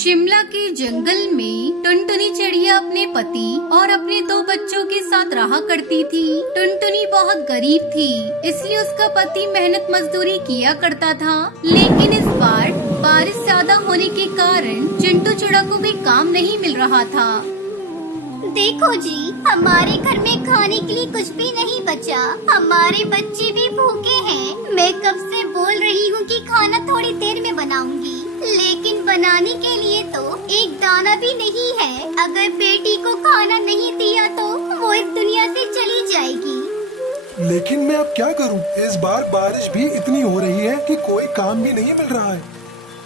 शिमला के जंगल में टुनटुनी चिड़िया अपने पति और अपने 2 बच्चों के साथ रहा करती थी। टुनटुनी बहुत गरीब थी, इसलिए उसका पति मेहनत मजदूरी किया करता था। लेकिन इस बार बारिश ज्यादा होने के कारण चिंटू चिड़ा को भी काम नहीं मिल रहा था। देखो जी, हमारे घर में खाने के लिए कुछ भी नहीं बचा। हमारे बच्चे भी भूखे हैं। मैं कब से बोल रही हूँ कि खाना थोड़ी देर में बनाऊंगी, लेकिन बनाने के लिए तो एक दाना भी नहीं है। अगर बेटी को खाना नहीं दिया तो वो इस दुनिया से चली जाएगी। लेकिन मैं अब क्या करूं? इस बार बारिश भी इतनी हो रही है कि कोई काम भी नहीं मिल रहा है।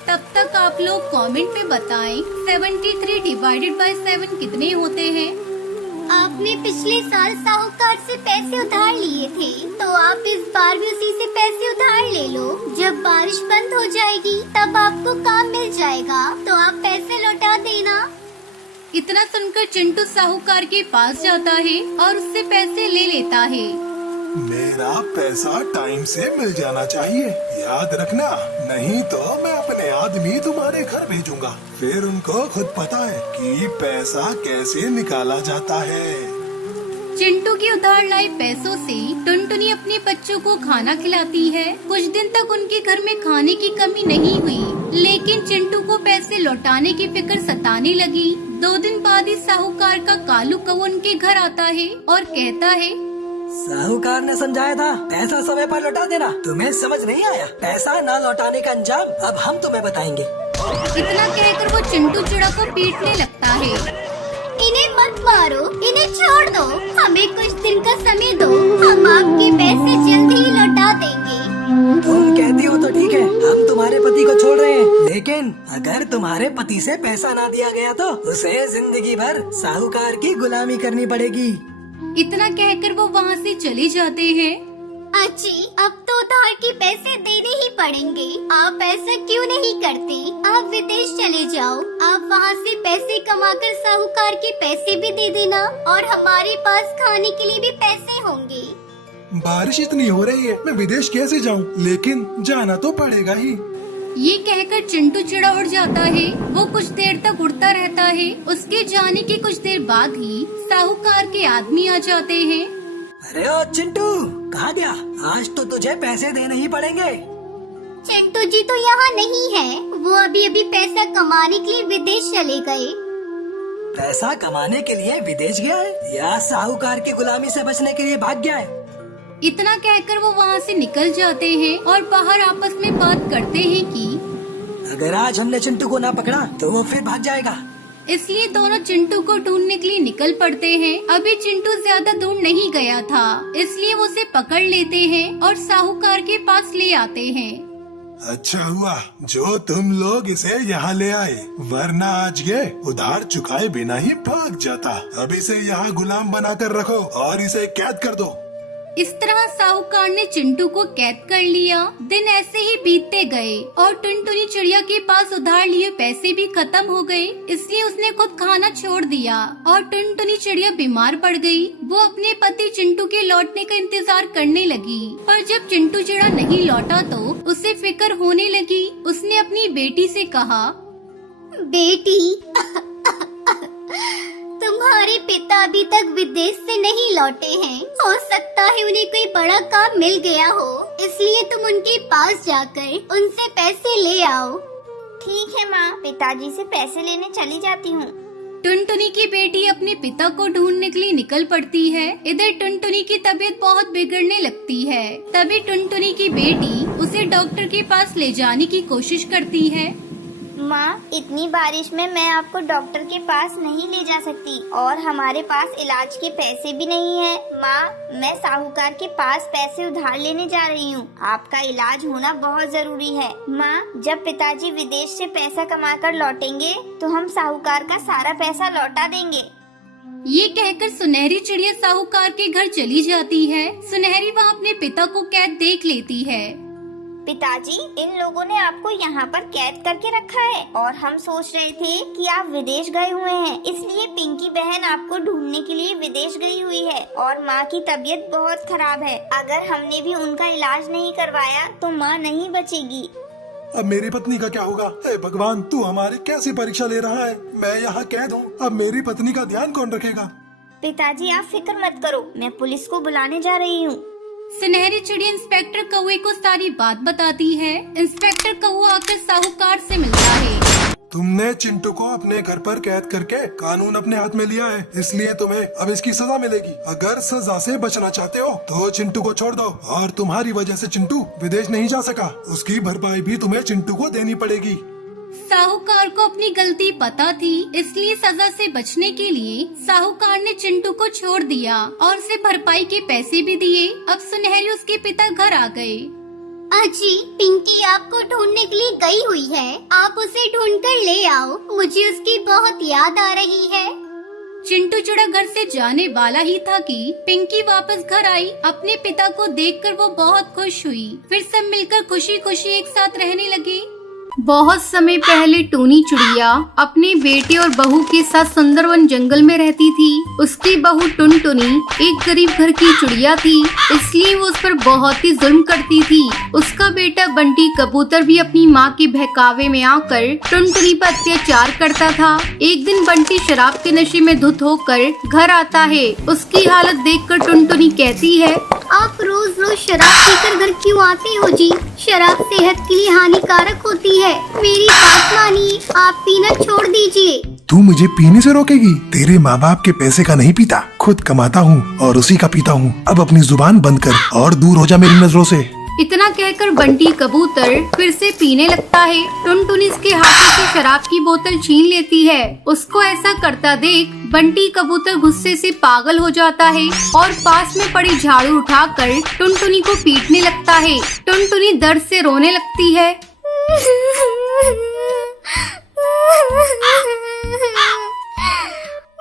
तब तक आप लोग कमेंट में बताएं 73 डिवाइडेड बाय 7 कितने होते हैं। आपने पिछले साल साहूकार से पैसे उधार लिए थे, तो आप इस बार भी उसी से पैसे उधार ले लो। जब बारिश बंद हो जाएगी तब आपको काम मिल जाएगा, तो आप पैसे लौटा देना। इतना सुनकर चिंटू साहूकार के पास जाता है और उससे पैसे ले लेता है। मेरा पैसा टाइम से मिल जाना चाहिए, याद रखना, नहीं तो मैं अपने आदमी तुम्हारे घर भेजूंगा। फिर उनको खुद पता है कि पैसा कैसे निकाला जाता है। चिंटू के उधार लाए पैसों से टुनटुनी अपने बच्चों को खाना खिलाती है। कुछ दिन तक उनके घर में खाने की कमी नहीं हुई, लेकिन चिंटू को पैसे लौटाने की फिक्र सताने लगी। 2 दिन बाद ही साहूकार का कालू कौवा उनके घर आता है और कहता है, साहूकार ने समझाया था पैसा समय पर लौटा देना, तुम्हें समझ नहीं आया। पैसा न लौटाने का अंजाम अब हम तुम्हें बताएंगे। इतना कहकर वो चिंटू चिड़ा को पीटने लगता है। इन्हें मत मारो, इन्हें छोड़ दो, हमें कुछ दिन का समय दो, हम आपके पैसे जल्दी ही लौटा देंगे। तुम कहती हो तो ठीक है, हम तुम्हारे पति को छोड़ रहे हैं, लेकिन अगर तुम्हारे पति से पैसा ना दिया गया तो उसे जिंदगी भर साहूकार की गुलामी करनी पड़ेगी। इतना कहकर वो वहाँ से चले जाते हैं। अच्छी, अब तो उधार के पैसे देने ही पड़ेंगे। आप ऐसा क्यों नहीं करते? आप विदेश चले जाओ, आप वहाँ से पैसे कमाकर साहूकार के पैसे भी दे देना और हमारे पास खाने के लिए भी पैसे होंगे। बारिश इतनी हो रही है, मैं विदेश कैसे जाऊं? लेकिन जाना तो पड़ेगा ही। ये कहकर चिंटू चिड़ा उड़ जाता है। वो कुछ देर तक उड़ता रहता है। उसके जाने के कुछ देर बाद ही साहूकार के आदमी आ जाते हैं। अरे ओ चिंटू, कहाँ गया? आज तो तुझे पैसे देने ही पड़ेंगे। चिंटू जी तो यहाँ नहीं है, वो अभी अभी पैसा कमाने के लिए विदेश चले गए। पैसा कमाने के लिए विदेश गया है या साहूकार की गुलामी से बचने के लिए भाग गया है? इतना कहकर वो वहाँ से निकल जाते हैं और बाहर आपस में बात करते हैं कि अगर आज हमने चिंटू को ना पकड़ा तो वो फिर भाग जाएगा। इसलिए दोनों चिंटू को ढूंढने के लिए निकल पड़ते हैं। अभी चिंटू ज्यादा दूर नहीं गया था, इसलिए वो उसे पकड़ लेते हैं और साहूकार के पास ले आते हैं। अच्छा हुआ जो तुम लोग इसे यहाँ ले आए, वरना आज ये उधार चुकाए बिना ही भाग जाता। अब इसे यहाँ गुलाम बनाकर रखो और इसे कैद कर दो। इस तरह साहूकार ने चिंटू को कैद कर लिया। दिन ऐसे ही बीतते गए और टुनटुनी चिड़िया के पास उधार लिए पैसे भी खत्म हो गए, इसलिए उसने खुद खाना छोड़ दिया और टुनटुनी चिड़िया बीमार पड़ गई। वो अपने पति चिंटू के लौटने का इंतजार करने लगी, पर जब चिंटू चिड़ा नहीं लौटा तो उसे फिक्र होने लगी। उसने अपनी बेटी से कहा, बेटी, तुम्हारे पिता अभी तक विदेश से नहीं लौटे हैं। हो सकता है उन्हें कोई बड़ा काम मिल गया हो, इसलिए तुम उनके पास जाकर उनसे पैसे ले आओ। ठीक है माँ, पिताजी से पैसे लेने चली जाती हूँ। टुनटुनी की बेटी अपने पिता को ढूंढने के लिए निकल पड़ती है। इधर टुनटुनी की तबीयत बहुत बिगड़ने लगती है। तभी टुनटुनी की बेटी उसे डॉक्टर के पास ले जाने की कोशिश करती है। माँ, इतनी बारिश में मैं आपको डॉक्टर के पास नहीं ले जा सकती और हमारे पास इलाज के पैसे भी नहीं है। माँ, मैं साहूकार के पास पैसे उधार लेने जा रही हूँ। आपका इलाज होना बहुत जरूरी है। माँ, जब पिताजी विदेश से पैसा कमाकर लौटेंगे तो हम साहूकार का सारा पैसा लौटा देंगे। ये कहकर सुनहरी चिड़िया साहूकार के घर चली जाती है। सुनहरी वहाँ अपने पिता को कैद देख लेती है। पिताजी, इन लोगों ने आपको यहाँ पर कैद करके रखा है और हम सोच रहे थे कि आप विदेश गए हुए हैं, इसलिए पिंकी बहन आपको ढूंढने के लिए विदेश गई हुई है और माँ की तबीयत बहुत खराब है। अगर हमने भी उनका इलाज नहीं करवाया तो माँ नहीं बचेगी। अब मेरी पत्नी का क्या होगा? हे भगवान, तू हमारी कैसी परीक्षा ले रहा है? मैं यहाँ कैद हूँ, अब मेरी पत्नी का ध्यान कौन रखेगा? पिताजी आप फिक्र मत करो, मैं पुलिस को बुलाने जा रही हूँ। सुनहरी चिड़िया इंस्पेक्टर कौवे को सारी बात बताती है। इंस्पेक्टर कौवा आकर साहूकार से मिलता है। तुमने चिंटू को अपने घर पर कैद करके कानून अपने हाथ में लिया है, इसलिए तुम्हें अब इसकी सजा मिलेगी। अगर सजा से बचना चाहते हो तो चिंटू को छोड़ दो, और तुम्हारी वजह से चिंटू विदेश नहीं जा सका, उसकी भरपाई भी तुम्हें चिंटू को देनी पड़ेगी। साहूकार को अपनी गलती पता थी, इसलिए सजा से बचने के लिए साहूकार ने चिंटू को छोड़ दिया और उसे भरपाई के पैसे भी दिए। अब सुनहरी उसके पिता घर आ गए। अजी, पिंकी आपको ढूंढने के लिए गई हुई है, आप उसे ढूंढ कर ले आओ, मुझे उसकी बहुत याद आ रही है। चिंटू चिड़ा घर से जाने वाला ही था कि पिंकी वापस घर आई। अपने पिता को देखकर वो बहुत खुश हुई। फिर सब मिलकर खुशी खुशी एक साथ रहने लगे। बहुत समय पहले टूनी चिड़िया अपने बेटे और बहू के साथ सुंदरवन जंगल में रहती थी। उसकी बहू टुनटुनी एक गरीब घर की चिड़िया थी, इसलिए वो उस पर बहुत ही जुल्म करती थी। उसका बेटा बंटी कबूतर भी अपनी माँ के बहकावे में आकर टुनटुनी पर अत्याचार करता था। एक दिन बंटी शराब के नशे में धुत होकर घर आता है। उसकी हालत देखकर टुनटुनी कहती है, आप रोज रोज शराब पीकर घर क्यों आते हो जी? शराब सेहत के लिए हानिकारक होती है, मेरी बात मानिए, आप पीना छोड़ दीजिए। तू मुझे पीने से रोकेगी? तेरे माँ बाप के पैसे का नहीं पीता, खुद कमाता हूँ और उसी का पीता हूँ। अब अपनी जुबान बंद कर और दूर हो जा मेरी नजरों से। इतना कहकर बंटी कबूतर फिर से पीने लगता है। टुनटुनी उसके हाथों से शराब की बोतल छीन लेती है। उसको ऐसा करता देख बंटी कबूतर गुस्से से पागल हो जाता है और पास में पड़ी झाड़ू उठाकर टुनटुनी को पीटने लगता है। टुनटुनी दर्द से रोने लगती है।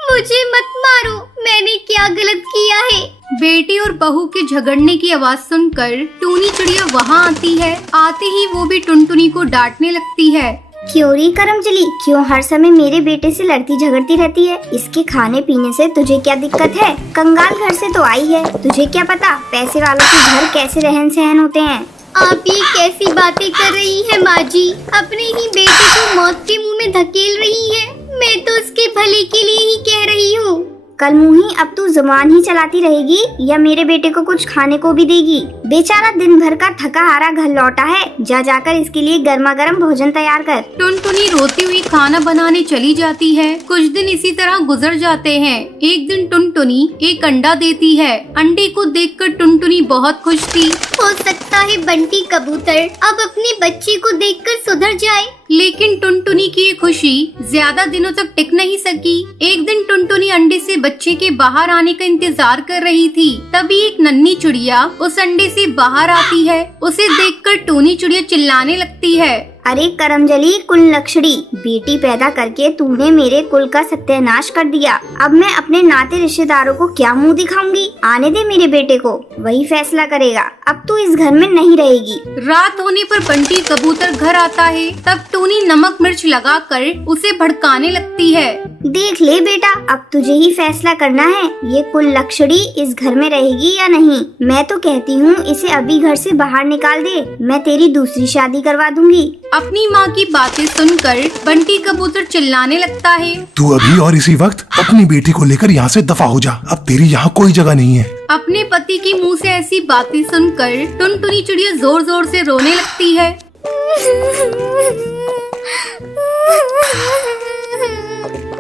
मुझे मत मारो, मैंने क्या गलत किया है? बेटी और बहू के झगड़ने की आवाज सुनकर टूनी चिड़िया वहाँ आती है। आते ही वो भी टुनटुनी को डांटने लगती है। क्यों री करमचली, क्यों हर समय मेरे बेटे से लड़ती झगड़ती रहती है? इसके खाने पीने से तुझे क्या दिक्कत है? कंगाल घर से तो आई है, तुझे क्या पता पैसे वालों के घर कैसे रहन सहन होते हैं? आप ये कैसी बातें कर रही हैं माँ जी? अपने ही बेटे को मौत के मुंह में धकेल रही है। मैं तो उसके भले के लिए ही कह रही हूँ। कल मुही, अब तू जुबान ही चलाती रहेगी या मेरे बेटे को कुछ खाने को भी देगी? बेचारा दिन भर का थका हारा घर लौटा है, जा जाकर इसके लिए गर्मा गर्म भोजन तैयार कर। टुनटुनी रोती हुई खाना बनाने चली जाती है। कुछ दिन इसी तरह गुजर जाते हैं। एक दिन टुनटुनी एक अंडा देती है। अंडे को देखकर टुनटुनी बहुत खुश थी। हो सकता है बंटी कबूतर अब अपने बच्चे को देखकर सुधर जाए। लेकिन टुनटुनी की ये खुशी ज्यादा दिनों तक टिक नहीं सकी। एक दिन टुनटुनी अंडे से बच्चे के बाहर आने का इंतजार कर रही थी। तभी एक नन्ही चिड़िया उस अंडे से बाहर आती है। उसे देखकर टूनी चिड़िया चिल्लाने लगती है, अरे करमजली कुल लक्षणी, बेटी पैदा करके तूने मेरे कुल का सत्यानाश कर दिया। अब मैं अपने नाते रिश्तेदारों को क्या मुंह दिखाऊंगी? आने दे मेरे बेटे को, वही फैसला करेगा। अब तू इस घर में नहीं रहेगी। रात होने पर बंटी कबूतर घर आता है। तब टूनी नमक मिर्च लगाकर उसे भड़काने लगती है। देख ले बेटा, अब तुझे ही फैसला करना है, ये कुल लक्षणी इस घर में रहेगी या नहीं। मैं तो कहती हूँ इसे अभी घर से बाहर निकाल दे, मैं तेरी दूसरी शादी करवा दूंगी। अपनी माँ की बातें सुनकर बंटी कबूतर चिल्लाने लगता है, तू अभी और इसी वक्त अपनी बेटी को लेकर यहाँ से दफा हो जा, अब तेरी यहाँ कोई जगह नहीं है। अपने पति के मुंह से ऐसी बातें सुनकर टुनटुनी चिड़िया जोर जोर से रोने लगती है।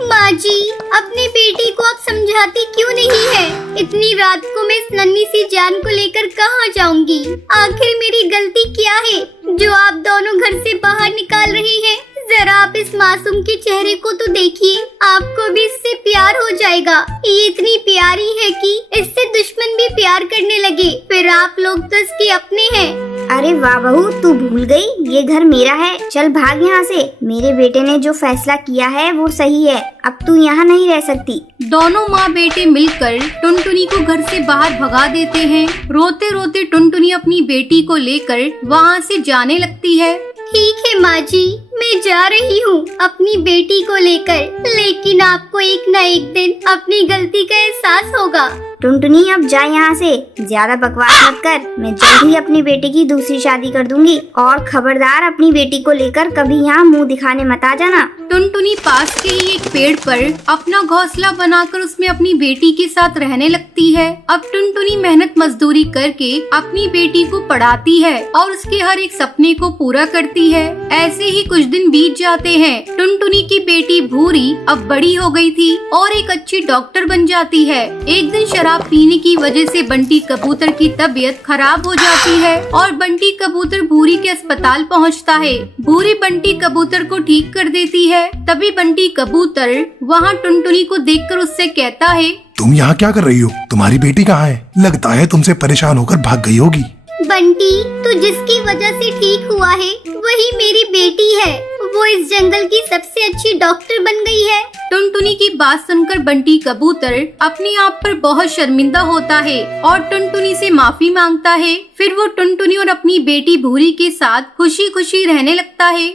माँ जी, अपनी बेटी को आप समझाती क्यों नहीं है? इतनी रात को मैं इस नन्ही सी जान को लेकर कहाँ जाऊंगी? आखिर मेरी गलती क्या है जो आप दोनों घर से बाहर निकाल रही हैं? जरा आप इस मासूम के चेहरे को तो देखिए, आपको भी इससे प्यार हो जाएगा। ये इतनी प्यारी है कि इससे दुश्मन भी प्यार करने लगे। फिर आप लोग तो इसके अपने हैं। अरे वाह बहू, तू भूल गई, ये घर मेरा है, चल भाग यहाँ से। मेरे बेटे ने जो फैसला किया है वो सही है, अब तू यहाँ नहीं रह सकती। दोनों माँ बेटे मिलकर टुनटुनी को घर से बाहर भगा देते हैं। रोते रोते टुनटुनी अपनी बेटी को लेकर वहाँ से जाने लगती है। ठीक है माँ जी, मैं जा रही हूँ अपनी बेटी को लेकर, लेकिन आपको एक न एक दिन अपनी गलती का एहसास होगा। टुनटुनी अब जा यहाँ से, ज्यादा बकवास मत कर। मैं जल्द ही अपनी बेटी की दूसरी शादी कर दूंगी और खबरदार अपनी बेटी को लेकर कभी यहाँ मुंह दिखाने मत आ जाना। टुनटुनी पास के ही एक पेड़ पर अपना घोंसला बनाकर उसमें अपनी बेटी के साथ रहने लगती है। अब टुनटुनी मेहनत मजदूरी करके अपनी बेटी को पढ़ाती है और उसके हर एक सपने को पूरा करती है। ऐसे ही कुछ दिन बीत जाते हैं। टुनटुनी की बेटी भूरी अब बड़ी हो गई थी और एक अच्छी डॉक्टर बन जाती है। एक दिन शराब पीने की वजह से बंटी कबूतर की तबीयत खराब हो जाती है और बंटी कबूतर भूरी के अस्पताल पहुंचता है। भूरी बंटी कबूतर को ठीक कर देती है। तभी बंटी कबूतर वहां टुनटुनी को देखकर उससे कहता है, तुम यहाँ क्या कर रही हो? तुम्हारी बेटी कहाँ है? लगता है तुमसे परेशान होकर भाग गई होगी। बंटी, तू जिसकी वजह से ठीक हुआ है वही मेरी बेटी है। वो इस जंगल की सबसे अच्छी डॉक्टर बन गई है। टुनटुनी की बात सुनकर बंटी कबूतर अपने आप पर बहुत शर्मिंदा होता है और टुनटुनी से माफी मांगता है। फिर वो टुनटुनी और अपनी बेटी भूरी के साथ खुशी खुशी रहने लगता है।